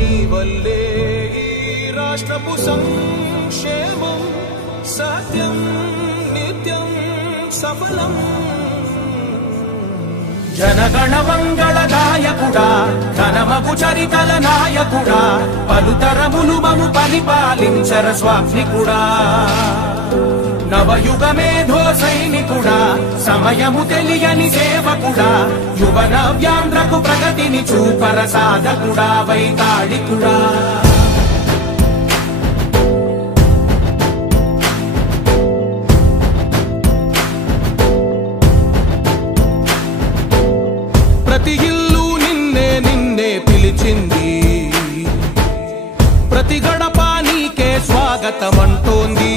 నీ వల్లే ఈ రాష్ట్రపు సంక్షేమం సత్యం నిత్యం సఫలం. జనగణ మంగళదాయకుడా ఘనమగు చరితల నాయకుడా పలుతరములు మము పరిపాలించర స్వామికుడా. నవయుగ మేధో సైనికుడా సమయము తెలియని సేవకుడా యువ నవ్యాంధ్రకు ప్రగతిని చూపర సాధకుడా వైతాళికుడా. ప్రతి ఇల్లు నిన్నే నిన్నే పిలిచింది, ప్రతి గడప నీకే స్వాగతమంటోంది.